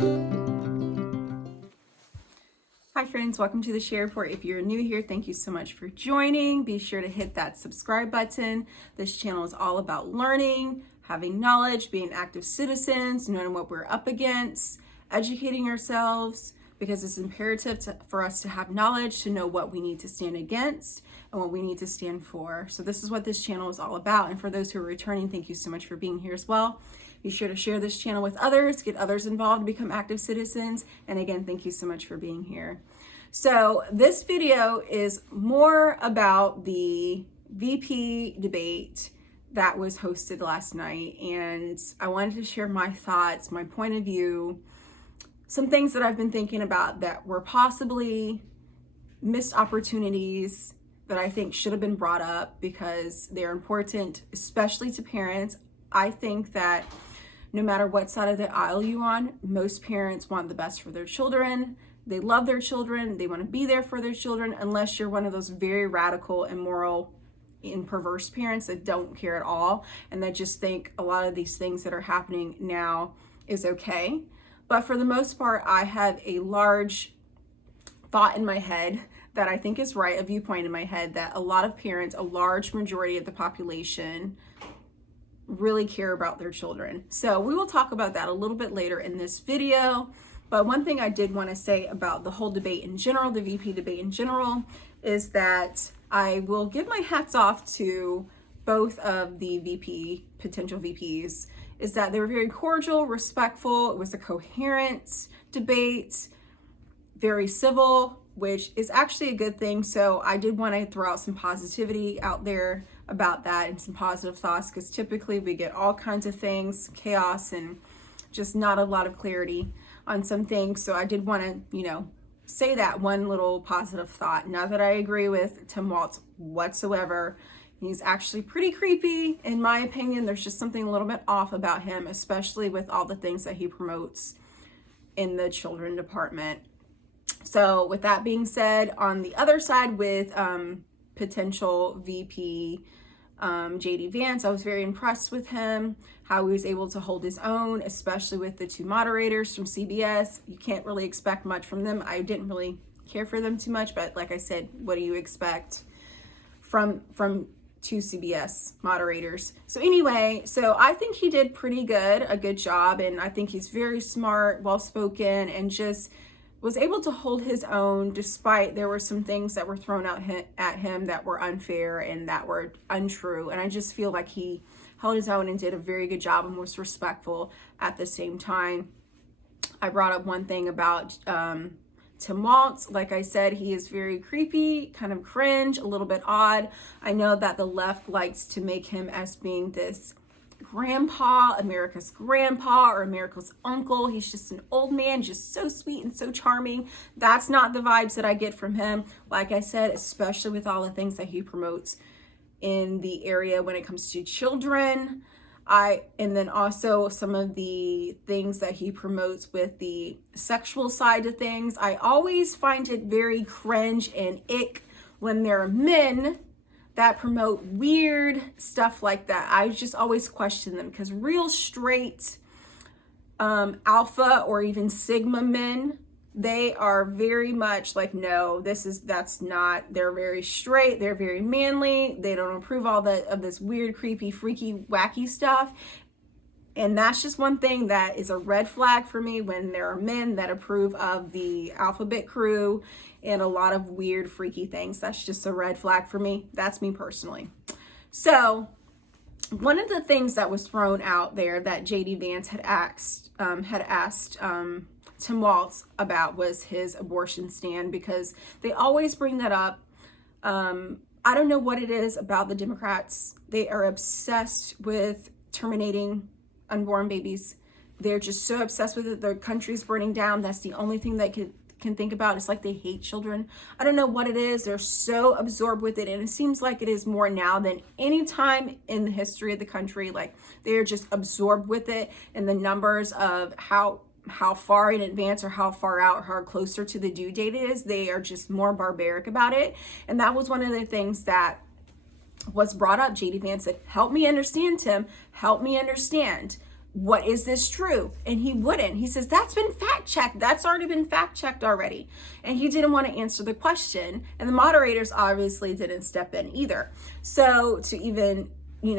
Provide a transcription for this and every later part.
Hi friends, welcome to the Share Report. If you're new here, thank you so much for joining. Be sure to hit that subscribe button. This channel is all about learning, having knowledge, being active citizens, knowing what we're up against, educating ourselves, because it's imperative for us to have knowledge to know what we need to stand against and what we need to stand for. So this is what this channel is all about. And for those who are returning, thank you so much for being here as well. Be sure to share this channel with others, get others involved, become active citizens. And again, thank you so much for being here. So this video is more about the VP debate that was hosted last night. And I wanted to share my thoughts, my point of view, some things that I've been thinking about that were possibly missed opportunities that I think should have been brought up because they're important, especially to parents. I think that no matter what side of the aisle you're on, most parents want the best for their children. They love their children. They want to be there for their children, unless you're one of those very radical, immoral, and perverse parents that don't care at all and that just think a lot of these things that are happening now is okay. But for the most part, I have a large thought in my head that I think is right, a viewpoint in my head that a lot of parents, a large majority of the population, really care about their children. So we will talk about that a little bit later in this video. But one thing I did want to say about the whole debate in general, the VP debate in general, is that I will give my hats off to both of the potential VPs, is that they were very cordial, respectful. It was a coherent debate, very civil, which is actually a good thing. So I did want to throw out some positivity out there about that and some positive thoughts, because typically we get all kinds of things, chaos, and just not a lot of clarity on some things. So I did want to, say that one little positive thought. Not that I agree with Tim Walz whatsoever. He's actually pretty creepy, in my opinion. There's just something a little bit off about him, especially with all the things that he promotes in the children department. So with that being said, on the other side with potential VP JD Vance, I was very impressed with him, how he was able to hold his own, especially with the two moderators from CBS. You can't really expect much from them. I didn't really care for them too much, but like I said, what do you expect from two CBS moderators? So anyway, so I think he did pretty good, a good job, and I think he's very smart, well-spoken, and just was able to hold his own despite there were some things that were thrown out at him that were unfair and that were untrue. And I just feel like he held his own and did a very good job and was respectful at the same time. I brought up one thing about Tim Walz. Like I said, he is very creepy, kind of cringe, a little bit odd. I know that the left likes to make him as being this grandpa, America's grandpa, or America's uncle. He's just an old man, just so sweet and so charming. That's not the vibes that I get from him. Like I said, especially with all the things that he promotes in the area when it comes to children. And then also some of the things that he promotes with the sexual side of things. I always find it very cringe and ick when there are men that promote weird stuff like that. I just always question them, because real straight alpha or even sigma men, they are very much like, no, that's not. They're very straight. They're very manly. They don't approve of this weird, creepy, freaky, wacky stuff. And that's just one thing that is a red flag for me, when there are men that approve of the alphabet crew and a lot of weird, freaky things. That's just a red flag for me. That's me personally. So one of the things that was thrown out there that JD Vance had asked Tim Walz about was his abortion stand, because they always bring that up. I don't know what it is about the Democrats. They are obsessed with terminating unborn babies. They're just so obsessed with it. Their country's burning down. That's the only thing they can think about. It's like they hate children. I don't know what it is. They're so absorbed with it. And it seems like it is more now than any time in the history of the country. Like, they are just absorbed with it. And the numbers of how far in advance or how far out or how closer to the due date it is, they are just more barbaric about it. And that was one of the things that was brought up. JD Vance said, help me understand, Tim, help me understand. what is this true? And he wouldn't. He says, that's been fact checked. That's already been fact checked already. And he didn't want to answer the question. And the moderators obviously didn't step in either. So to even,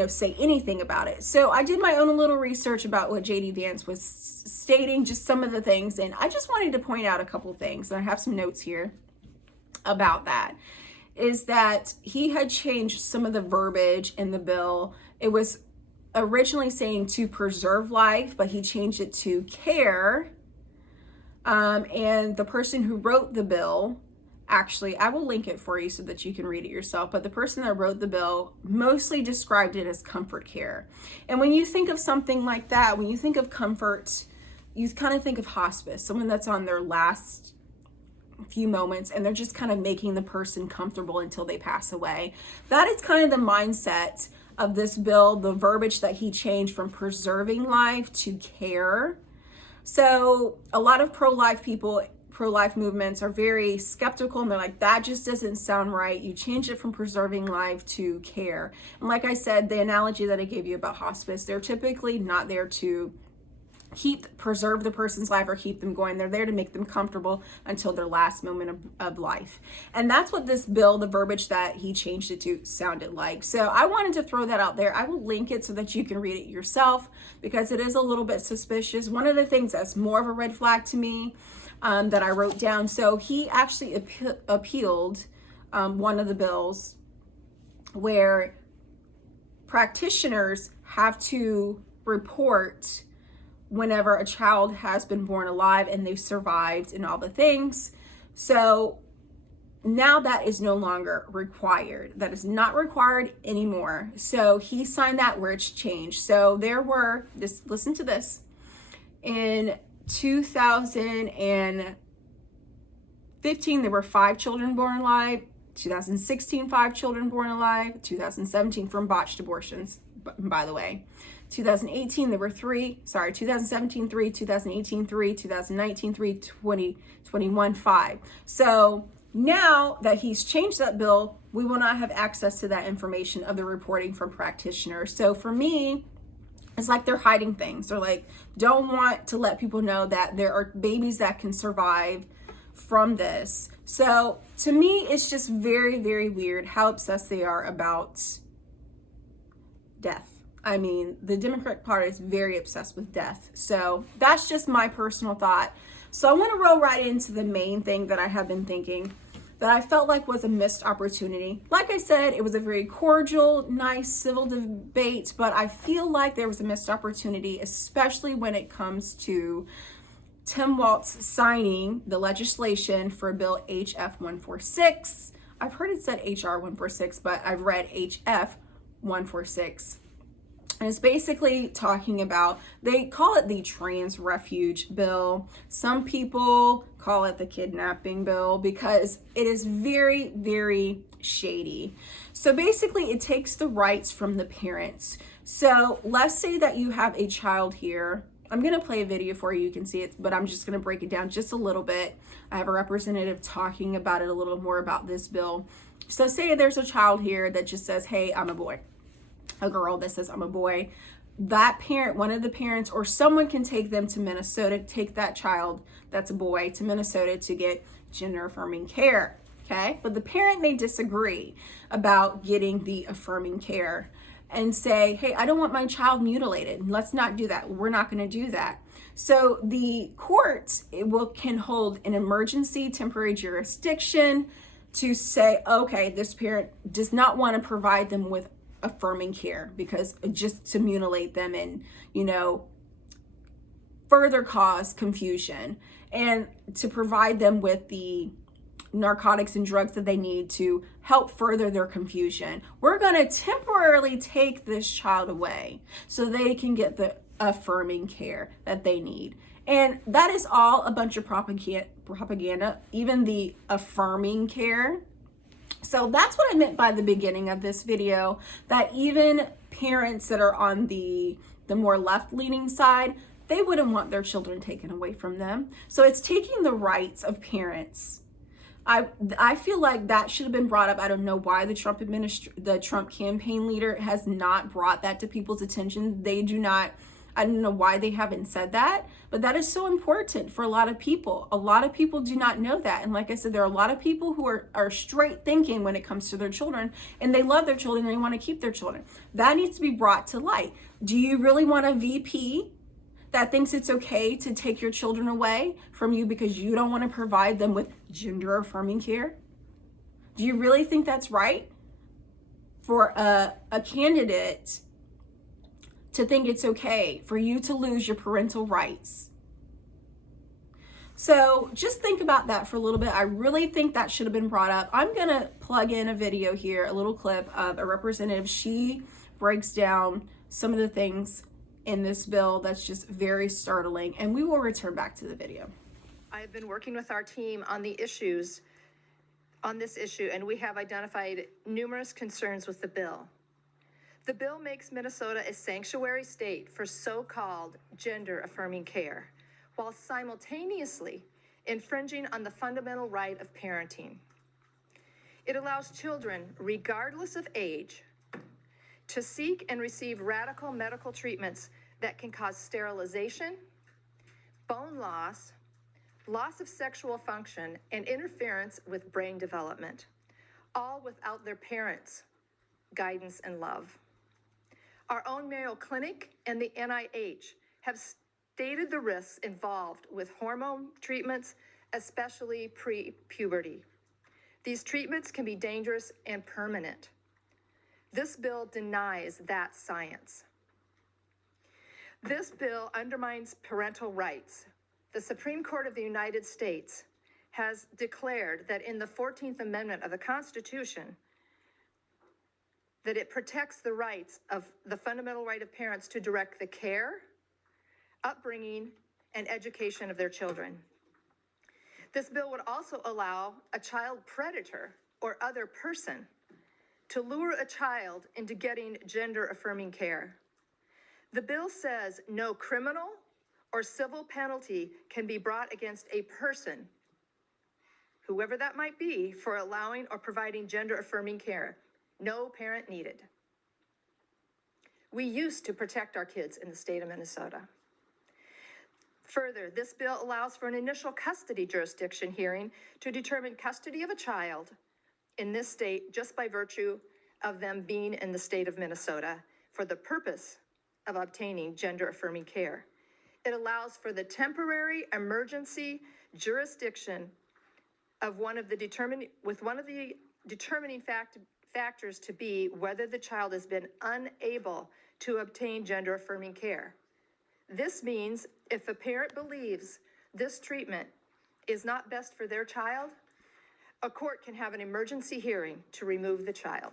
say anything about it. So I did my own little research about what JD Vance was stating, just some of the things. And I just wanted to point out a couple things. And I have some notes here about that. Is that he had changed some of the verbiage in the bill. It was originally saying to preserve life, but he changed it to care. And the person who wrote the bill, actually, I will link it for you so that you can read it yourself, but the person that wrote the bill mostly described it as comfort care. And when you think of something like that, when you think of comfort, you kind of think of hospice, someone that's on their last few moments and they're just kind of making the person comfortable until they pass away. That is kind of the mindset of this bill, the verbiage that he changed from preserving life to care. So a lot of pro-life people, pro-life movements are very skeptical, and they're like, that just doesn't sound right. You change it from preserving life to care. And like I said, the analogy that I gave you about hospice, they're typically not there to preserve the person's life or keep them going. They're there to make them comfortable until their last moment of life. And that's what this bill, the verbiage that he changed it to, sounded like. So I wanted to throw that out there. I will link it so that you can read it yourself, because it is a little bit suspicious. One of the things that's more of a red flag to me that I wrote down. So he actually appealed one of the bills where practitioners have to report whenever a child has been born alive and they've survived and all the things. So now that is no longer required. That is not required anymore. So he signed that where it's changed. So there were, listen to this, in 2015, there were 5 children born alive. 2016, 5 children born alive. 2017 from botched abortions, by the way. 2018, there were 3. Sorry, 2017, 3. 2018, 3. 2019, 3. 2021, 5. So now that he's changed that bill, we will not have access to that information of the reporting from practitioners. So for me, it's like they're hiding things. They're like, don't want to let people know that there are babies that can survive from this. So to me, it's just very, very weird how obsessed they are about death. I mean, the Democratic Party is very obsessed with death. So that's just my personal thought. So I want to roll right into the main thing that I have been thinking that I felt like was a missed opportunity. Like I said, it was a very cordial, nice, civil debate, but I feel like there was a missed opportunity, especially when it comes to Tim Walz signing the legislation for Bill HF 146. I've heard it said HR 146, but I've read HF 146. And it's basically talking about, they call it the trans refuge bill. Some people call it the kidnapping bill because it is very, very shady. So basically it takes the rights from the parents. So let's say that you have a child here. I'm going to play a video for you. You can see it, but I'm just going to break it down just a little bit. I have a representative talking about it a little more about this bill. So say there's a child here that just says, hey, I'm a boy. A girl that says I'm a boy. That parent, one of the parents, or someone can take them to Minnesota, take that child that's a boy to Minnesota to get gender affirming care. Okay, but the parent may disagree about getting the affirming care and say, hey, I don't want my child mutilated. Let's not do that. We're not going to do that. So the courts can hold an emergency temporary jurisdiction to say, okay, this parent does not want to provide them with affirming care because just to mutilate them and, further cause confusion, and to provide them with the narcotics and drugs that they need to help further their confusion. We're going to temporarily take this child away so they can get the affirming care that they need. And that is all a bunch of propaganda, even the affirming care. So that's what I meant by the beginning of this video, that even parents that are on the more left-leaning side, they wouldn't want their children taken away from them. So it's taking the rights of parents. I feel like that should have been brought up. I don't know why the Trump campaign leader has not brought that to people's attention. They do not I don't know why they haven't said that, but that is so important for a lot of people. A lot of people do not know that. And like I said, there are a lot of people who are straight thinking when it comes to their children, and they love their children and they want to keep their children. That needs to be brought to light. Do you really want a VP that thinks it's okay to take your children away from you because you don't want to provide them with gender affirming care? Do you really think that's right for a candidate to think it's okay for you to lose your parental rights? So just think about that for a little bit. I really think that should have been brought up. I'm gonna plug in a video here, a little clip of a representative. She breaks down some of the things in this bill that's just very startling, and we will return back to the video. I have been working with our team on the issues, on this issue, and we have identified numerous concerns with the bill. The bill makes Minnesota a sanctuary state for so-called gender-affirming care, while simultaneously infringing on the fundamental right of parenting. It allows children, regardless of age, to seek and receive radical medical treatments that can cause sterilization, bone loss, loss of sexual function, and interference with brain development, all without their parents' guidance and love. Our own Mayo Clinic and the NIH have stated the risks involved with hormone treatments, especially pre-puberty. These treatments can be dangerous and permanent. This bill denies that science. This bill undermines parental rights. The Supreme Court of the United States has declared that in the 14th Amendment of the Constitution, that it protects the rights of the fundamental right of parents to direct the care, upbringing, and education of their children. This bill would also allow a child predator or other person to lure a child into getting gender-affirming care. The bill says no criminal or civil penalty can be brought against a person, whoever that might be, for allowing or providing gender-affirming care. No parent needed. We used to protect our kids in the state of Minnesota. Further, this bill allows for an initial custody jurisdiction hearing to determine custody of a child in this state just by virtue of them being in the state of Minnesota for the purpose of obtaining gender-affirming care. It allows for the temporary emergency jurisdiction of one of the determining factors to be whether the child has been unable to obtain gender-affirming care. This means if a parent believes this treatment is not best for their child, a court can have an emergency hearing to remove the child.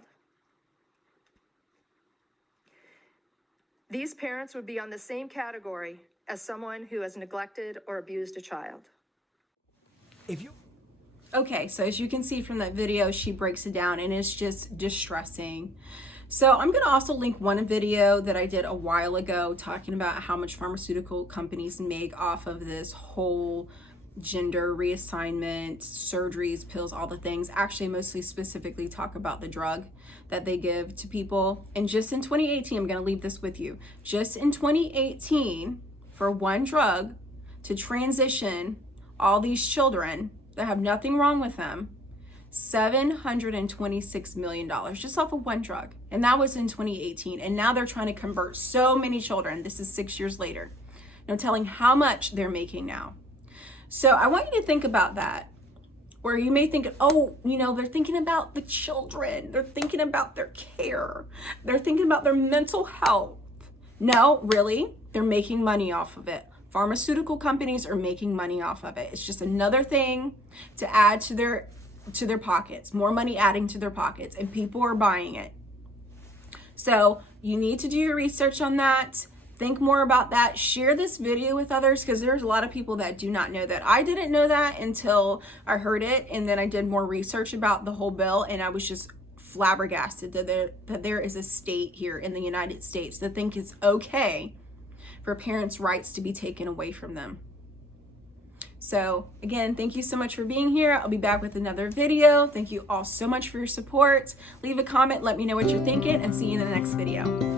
These parents would be on the same category as someone who has neglected or abused a child. Okay, so as you can see from that video, she breaks it down and it's just distressing. So I'm gonna also link one video that I did a while ago talking about how much pharmaceutical companies make off of this whole gender reassignment, surgeries, pills, all the things. Actually, mostly specifically talk about the drug that they give to people. And just in 2018, I'm gonna leave this with you. Just in 2018, for one drug to transition all these children that have nothing wrong with them, $726 million just off of one drug. And that was in 2018. And now they're trying to convert so many children. This is 6 years later. No telling how much they're making now. So I want you to think about that, where you may think, oh, they're thinking about the children. They're thinking about their care. They're thinking about their mental health. No, really, they're making money off of it. Pharmaceutical companies are making money off of it. It's just another thing to add to their pockets, more money adding to their pockets, and people are buying it. So you need to do your research on that. Think more about that. Share this video with others, because there's a lot of people that do not know that. I didn't know that until I heard it, and then I did more research about the whole bill, and I was just flabbergasted that there is a state here in the United States that think it's okay for parents' rights to be taken away from them. So again, thank you so much for being here. I'll be back with another video. Thank you all so much for your support. Leave a comment, let me know what you're thinking, and see you in the next video.